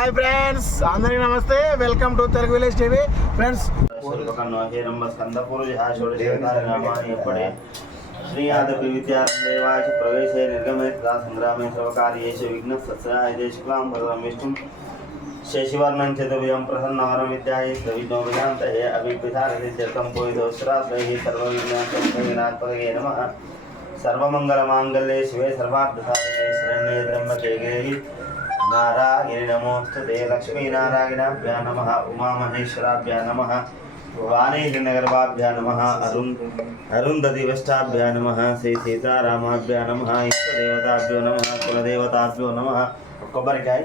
Hi friends, అందరికీ నమస్తే. Welcome to Telugu village TV. Friends Shri आदि विद्यादेवाय प्रवेशे निर्गमे तथा संग्रामे सर्वकार्येषु विघ्नस्सत्सहाय शुक्लां भद्रं विष्णुं शशिवर्णं चतुर्भुजं प्रसन्नवरं विद्यायै विघ्नोपशान्तये अभिपिधारसिद्ध्यर्थं पूजितोऽस्त्रास्त्रैः सर्वविघ्नात्मके नमः। सर्वमङ्गलमाङ्गल्ये शिवे सर्वार्थसाधिके शरण्ये त्र्यम्बके गौरी नारायणे नमोस्तुते। लक्ष्मीनारायणाभ्यां नमः। उमामहेश्वराभ्यां नमः। वाणीनगरवाभ्यां नमः। अरुन्धति वष्टाभ्यां नमः। श्री सीतारामाभ्यां नमः। इष्टदेवताभ्यो नमः। कुलदेवताभ्यो नमः। कोबरिकाय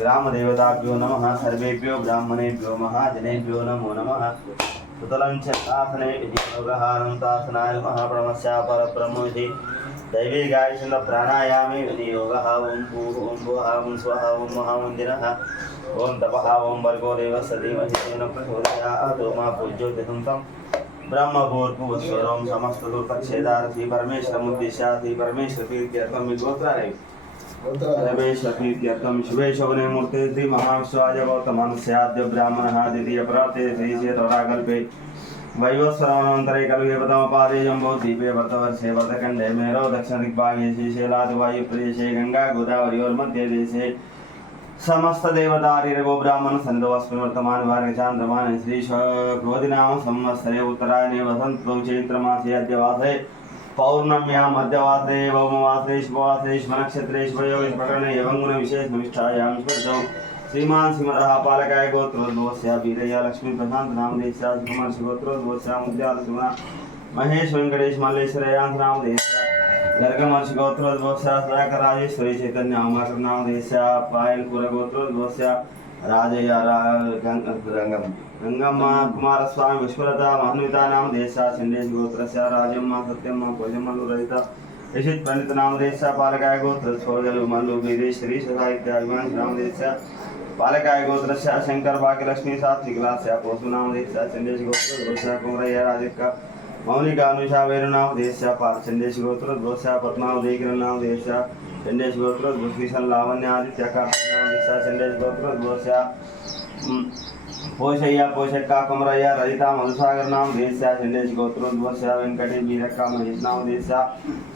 ग्रामदेवताभ्यो नमः। सर्वेभ्यो ब्राह्मणेभ्यो महाजनेभ्यो नमो नमः। सुतलं च आसने विधियोगहारन्तासनाय महाप्रणमस्या परब्रह्मविधि दैवी गायछन्द प्राणायामे विधियोगः। ओं भूः ओं भुवः ओं स्वः ओं महामन्दिरः ओं तपः ओं भर्गो देवस्य धीमहि तेन प्रचोदयात्। मा पूज्योतितं तं ब्रह्मभूर्भुवस्वरं समस्तदुर्पक्षेदारथि परमेश्वरमुद्दिश्य श्री परमेश्वरतीर्थं विगोत्रारे परमेश्वरतीर्थं शुभे शोभने मूर्ते श्री महाविश्वाय गौतमस्याद्य ब्राह्मणः द्वितीय प्राप्ते श्री शेतवराकल्पे वैवस्वरानन्तरे कल्पे प्रथमपादे जम्बो दीपे वर्तवर्षे वर्तखण्डे मेरो दक्षिणदिग्भागे श्रीशैलादिवायुप्रदेशे गंगा गोदावरीयोर्मध्ये देशे समस्त देवतारिरगो ब्राह्मण सन्निधोऽस्मिन् वर्तमान वार्गचान्द्रमाने श्री क्रोधिनाम संवत्सरे उत्तरायणे वसन्तो चैत्रमासे अद्यवासरे पौर्णम्यां मध्यवासरे भौमवासरे शुभवासरे शुभनक्षत्रे शुभयोगप्रकरणे एवं गुणविशेषनिष्ठायां स्मृतौ श्रीमान श्रीमदः पालकाय गोत्रोद्भवस्य वीरय लक्ष्मी प्रशांत नामदेस्य श्रीमर्षि गोत्रोद्भवस्य मुद्याल सुमना महेश वेंकटेश मल्लेश्वरयांश नामदेस्य गर्गमर्षि गोत्रोद्भवस्य सुधाकर राजेश्वरी चैतन्य उमाकर नामदेस्य पायलपुर गोत्रोद्भवस्य राजय गंगम्मा कुमारस्वामी विश्वलता महन्विता नामदेस्य चंडेश गोत्रस्य राजम्मा सत्यम्मा भोजमल्लु रहिता यशित पंडित नामदेस्य पालकाय गोत्र सोजल मल्लु वीरेश्वरी साहित्य अभिमान नामदेस्य पालकाय गोत्रस्य शंकर भाग्यलक्ष्मी सात्विकलास्य पोसु नामदेस्य चंडेश गोत्र कुमरయ్య राजिका मौलिका अनुषा वैरु नामदेस्य चंडेश गोत्र पद्मावती किरण नामदेस्य चंडेश गोत्र भूषण लावण्य आदित्य कार्तिक नामदेस्य चंडेश गोत्र पोषय्य पोषक्का कुमरయ్య रजिता मधुसागर नामदेस्य चंडेश गोत्रोद्भवस्य वेंकटे वीरक्का महेश नामदेस्य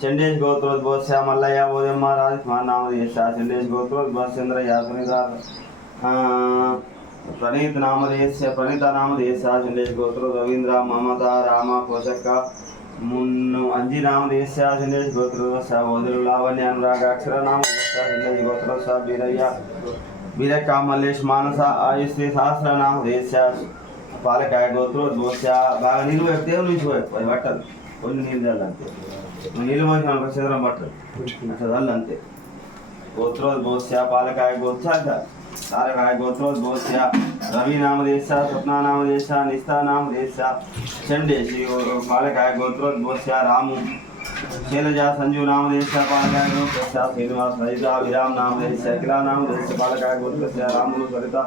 चंडेश गोत्रोद्भवस्य मल्लయ్య ओदम्मा राजकुमार नामदेस्य चंडेश गोत्रोद्भवस्य चंद्रయ్య सुनीता प्रणीत नामदेस्य प्रणीता नामदेस्य चंडेश गोत्र रवींद्र ममता राम पोषक्का मुन्नु अंजी नामदेस्य चंडेश गोत्रोद्भवस्य ओदलु लावण्य अनुराग अक्षर नामदेस्य चंडेश गोत्रोद्भवस्य वीरయ్య वीरक्का मल्लेश मानस आयुश्री सहस्र नामदेस्य पालकाय गोत्रोद्भवस्य बागा नीलु व्यक्तेव నుంచి పట్టదు కొన్ని నీళ్ళు జల్లంతే నీళ్ళు పోసిన చంద్రం పట్టదు చదల్లంతే गोत्रोद्भवस्य पालकाय गोत्रस्य तारकाय गोत्रोद्भवस्य रवि नामदेस्य स्वप्ना नामदेस्य निस्ता नामदेस्य चंडेशी पालकाय गोत्रोद्भवस्य रामु शैलजा संजू नामदेस्य पालकाय गोत्रस्य श्रीनिवास रजिता विराम नामदेस्य अखिला नामदेस्य पालकाय गोत्रस्य रामुलु सरिता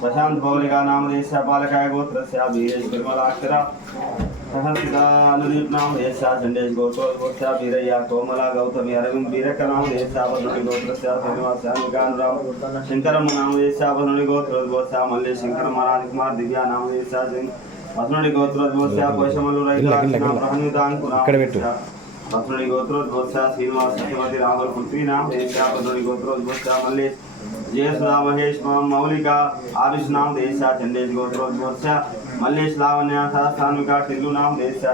प्रशांत भौलिका नामदेस्य पालकाय गोत्रस्य वीरेश निर्मलाक्षर सहस्रिता अनुदीप नामदेस्य चंडेश गोत्रोद्भवस्य वीरయ్య कोमला गौतमी अरविंद वीरक नामदेस्य अपनुడి गोत्रस्य श्रीनिवास अनुगानराम शंकरम नामदेस्य अपनुడి गोत्रोद्भवस्य मल्लेश शंकर राजकुमार दिव्या नामदेस्य अपनुడి गोत्रोद्भवस्य कोशमल्लु रहिता ब्रह्मनिदांकुर अपनुడి गोत्रोद्भवस्य श्रीनिवास सत्यवती राहुल पुत्री नामदेस्य अपनुడి गोत्रोद्भवस्य मल्लेश जयसुधा महेश मौलिका आरुष नामदेस्य चंडेश गोत्रोद्भवस्य मल्लेश लावण्य सहस्रान्विका टिल्लु नामदेस्य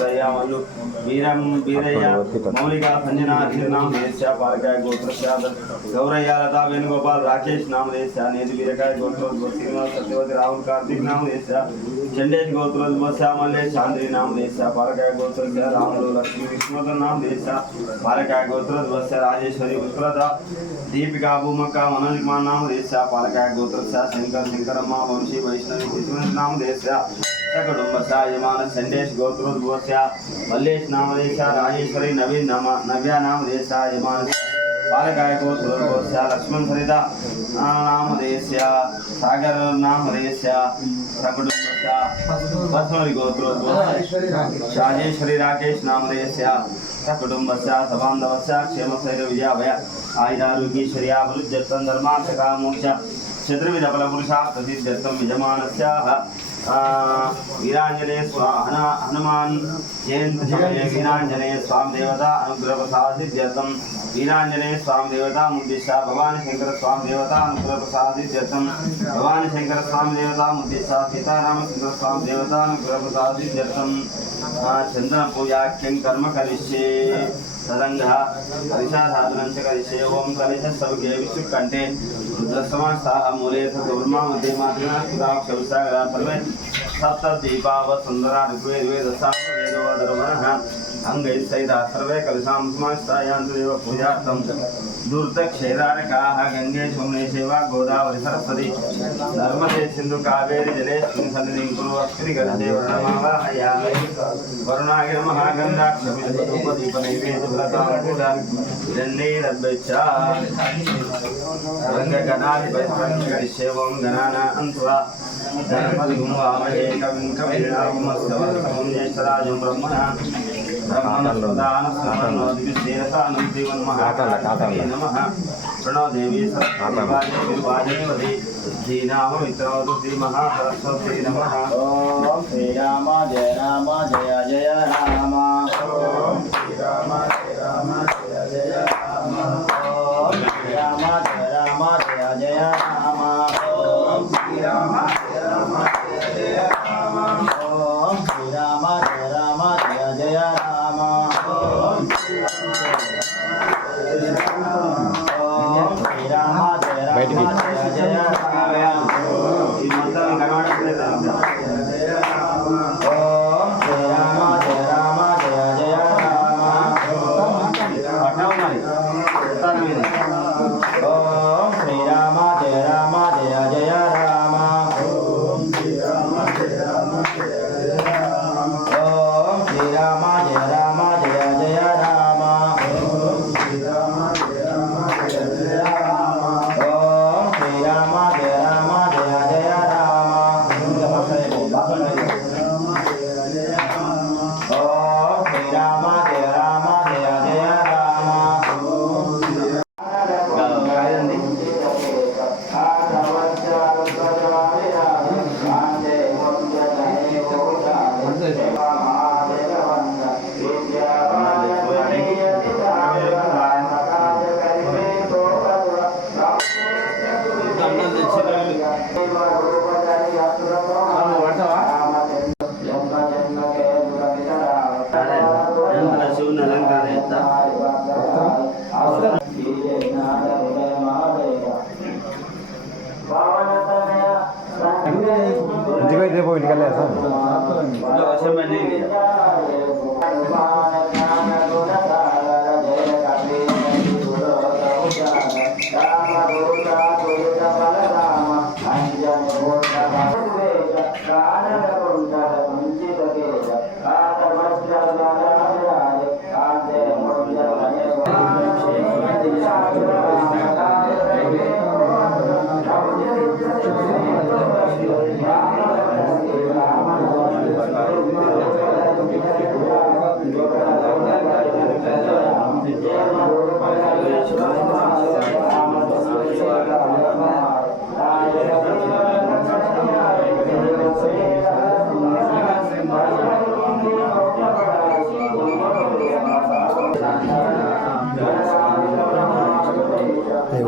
दया मल्लु वीरम वीरయ్య मौलिका संजना अखिल नामदेस्य पालकाय गोत्रस्य गौरయ్య लता वेणुगोपाल राकेश नामदेस्य नेति वीरकाय गोत्रोद्भवस्य श्रीनिवास सत्यवती राहुल कार्तिक नामदेस्य चंडेश गोत्रोद्भवस्य मल्लेश चांद्री नामदेस्य पालकाय गोत्रस्य रामुलु लक्ष्मी विष्णुवर्धन नामदेस्य पालकाय गोत्रोद्भवस्य राजेश्वरी पुष्पलता दीपिका भूमका मनोज कुमार नामदेस्य पालकाय गोत्रस्य शंकर शंकरम्म वंशी वैष्णवी कृष्ण नामदेस्य सकुटुंबस्य यजमान चंडेश गोत्रोद्भवस्य मल्लेश नामदेस्य राजेश्वरी नवीन नव्या नामदेस्य यजमान पालकाय गोत्रोद्भवस्य लक्ष्मण सरिता नामदेस्य सागर नामदेस्य सकुटुंबस्य बसवरी गोत्रोद्भवस्य राजेश्वरी राकेश नामदेस्य सकुटुम्बस्य सबान्धवस्य क्षेमस्थैर्यविजयाभय आयुरारोग्यैश्वर्याबलुज्जत्वं धर्मार्थकामोक्ष चतुर्विधफलपुरुषार्थसिद्ध्यर्थं यजमानस्याः वीरांजनेय हनुमान जयंती समये वीरांजनेय स्वामी देवता अनुग्रह प्रसादित्यर्थं वीरांजनेय स्वामी देवता मुद्दिश्य भवानी शंकर स्वामी देवता अनुग्रह प्रसादित्यर्थं भवानी शंकर स्वामी देवता मुद्दिश्य सीताराम शंकर स्वामी देवता अनुग्रह प्रसादित्यर्थं चंदन पूजाख्यं कर्म करिष्ये तदंगः कलिशाधारणं च करिष्ये ओम कलिशस्तवके विष्णुकण्ठे रुद्रसमास्ताः मूले सौर्मा मध्ये मातृना सुराक्षविसागरा सर्वे सप्तदीपाव सुन्दरा ऋग्वेदवेदसामवेदोदर्वणः अङ्गैस्सहिता सर्वे कलिशां समास्तायान्तु देव पूजार्थं दूर्तक्षेदारकाः गङ्गे सोमने सेवा गोदावरी सरस्वती नर्मदे सिन्धु कावेरी जलेऽस्मिन् सन्निधिं कुरु अग्निगर्भे वर्णमावाहयामि वरुणाय नमः गन्धाक्षमिदुपदीपनैवेद्यफलताम्बूला जन्नैरद्वैच्छ रङ्गगणाधिपतिं ओं गणानान्त्वा गणपतिं वामहे कविं कवीनामस्तवं ज्येष्ठराजं ब्रह्मणः नमः प्रणो देवी सरस्वती श्रीनाममित्रवती महासरस्वती नमः ओम श्री राम जय जय राम ओम श्री राम जय जय राम ओम श्री राम जय जय राम ओम श्री राम जय राम ओम श्री राम जय जय राम ओम श्री राम जय जय राम ఈ మంత్రం కనబడట్లేదు ఓం శ్రీ రామ జయ జయ రామ పట్నం మరి ఉత్తరం మీద ఓం శ్రీ రామ జయ జయ రామ ఓం శ్రీ రామ జయ జయ రామ ఓం శ్రీ రామ జయ జయ రామ ఓం శ్రీ రామ జయ జయ రామ ఓం శ్రీ రామ జయ జయ రామ ఓం శ్రీ రామ జయ జయ రామ ఇంటికి రేపు ఇంటికి వెళ్ళా సార్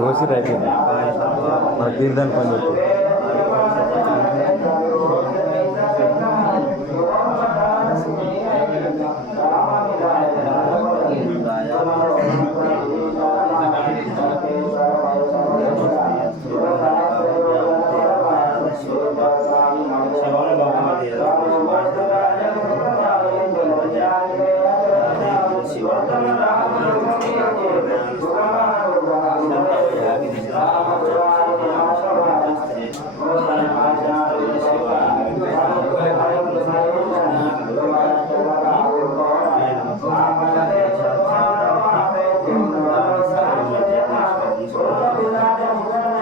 ఓసి అయిపోయింది మన తీర్థాన్ని పని చెప్పి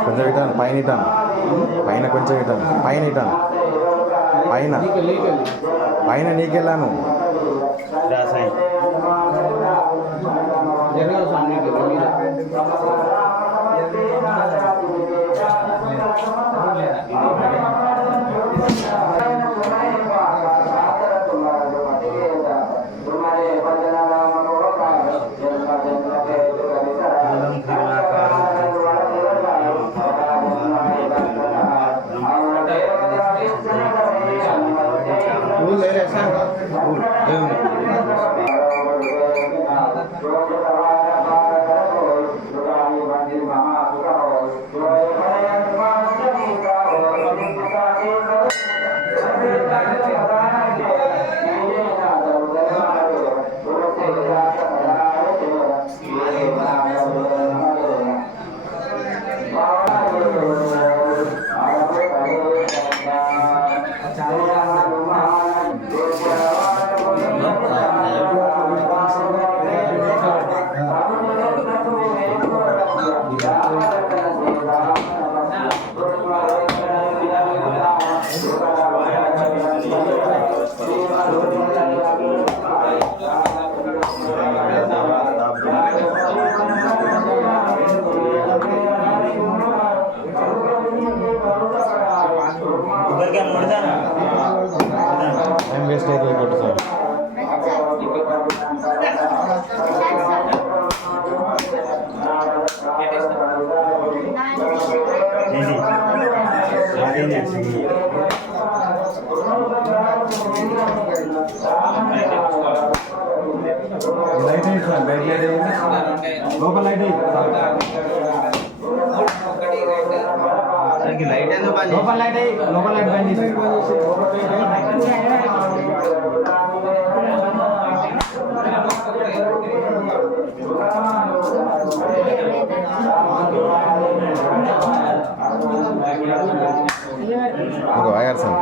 కొంచెం ఇటాను పైన ఇటాను పైన కొంచెం ఇటాను పైన ఇటాను పైన పైన నీకెళ్ళాను లోపల లైట్ లైట్ ఎందుకు పని లోపల లైట్ బంద్ చేసి ఇంకో ఆగారు సార్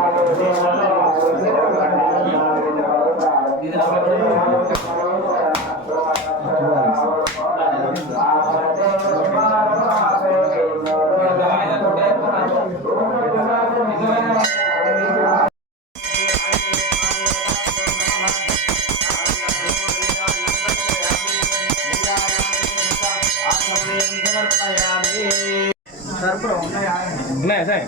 ఉన్నాయా సార్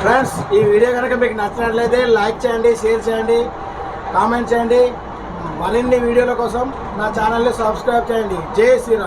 ఫ్రెండ్స్, ఈ వీడియో కనుక మీకు నచ్చినట్లయితే లైక్ చేయండి, షేర్ చేయండి, కామెంట్ చేయండి. మరిన్ని వీడియోల కోసం నా ఛానల్ని సబ్స్క్రైబ్ చేయండి. జై శ్రీరామ్.